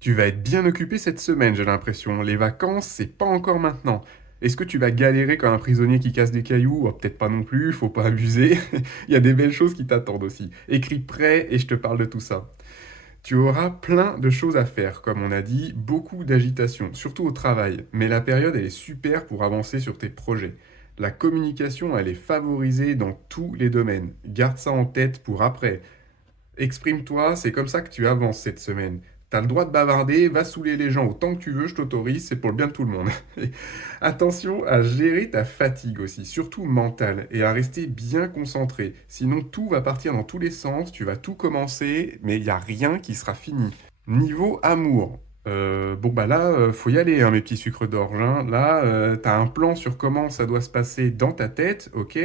Tu vas être bien occupé cette semaine, j'ai l'impression. Les vacances, c'est pas encore maintenant. Est-ce que tu vas galérer comme un prisonnier qui casse des cailloux? Oh, peut-être pas non plus, faut pas abuser. Il y a des belles choses qui t'attendent aussi. Écris prêt et je te parle de tout ça. Tu auras plein de choses à faire, comme on a dit, beaucoup d'agitation, surtout au travail. Mais la période, elle est super pour avancer sur tes projets. La communication, elle est favorisée dans tous les domaines. Garde ça en tête pour après. Exprime-toi, c'est comme ça que tu avances cette semaine. T'as le droit de bavarder, va saouler les gens autant que tu veux, je t'autorise, c'est pour le bien de tout le monde. Attention à gérer ta fatigue aussi, surtout mentale, et à rester bien concentré. Sinon, tout va partir dans tous les sens, tu vas tout commencer, mais il n'y a rien qui sera fini. Niveau amour. Bon bah là, faut y aller, hein, mes petits sucres d'orge, hein. Là, t'as un plan sur comment ça doit se passer dans ta tête, ok,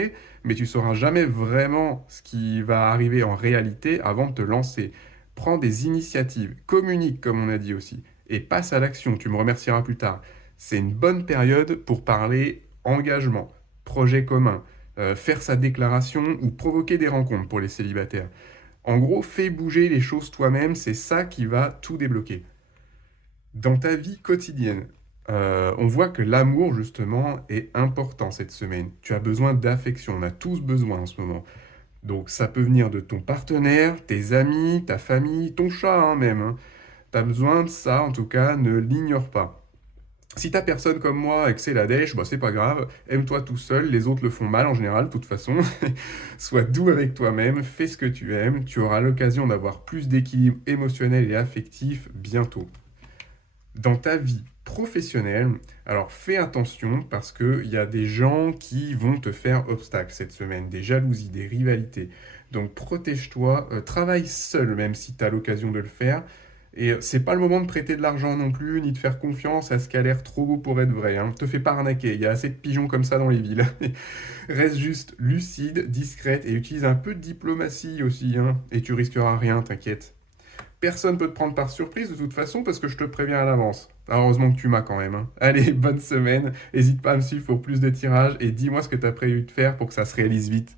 mais tu sauras jamais vraiment ce qui va arriver en réalité avant de te lancer. Prends des initiatives, communique comme on a dit aussi, et passe à l'action, tu me remercieras plus tard. C'est une bonne période pour parler engagement, projet commun, faire sa déclaration ou provoquer des rencontres pour les célibataires. En gros, fais bouger les choses toi-même, c'est ça qui va tout débloquer. Dans ta vie quotidienne, on voit que l'amour, justement, est important cette semaine. Tu as besoin d'affection, on a tous besoin en ce moment. Donc ça peut venir de ton partenaire, tes amis, ta famille, ton chat hein, même, hein. Tu as besoin de ça, en tout cas, ne l'ignore pas. Si t'as personne comme moi et que c'est la dèche, bah c'est pas grave, aime-toi tout seul, les autres le font mal en général, de toute façon. Sois doux avec toi-même, fais ce que tu aimes, tu auras l'occasion d'avoir plus d'équilibre émotionnel et affectif bientôt. Dans ta vie professionnelle, alors fais attention parce qu'il y a des gens qui vont te faire obstacle cette semaine, des jalousies, des rivalités. Donc protège-toi, travaille seul même si tu as l'occasion de le faire. Et c'est pas le moment de prêter de l'argent non plus, ni de faire confiance à ce qui a l'air trop beau pour être vrai, hein. Te fais pas arnaquer, il y a assez de pigeons comme ça dans les villes. Reste juste lucide, discrète et utilise un peu de diplomatie aussi, hein. Et tu risqueras rien, t'inquiète. Personne peut te prendre par surprise de toute façon parce que je te préviens à l'avance. Ah, heureusement que tu m'as quand même, hein. Allez, bonne semaine. N'hésite pas à me suivre pour plus de tirages et dis-moi ce que tu as prévu de faire pour que ça se réalise vite.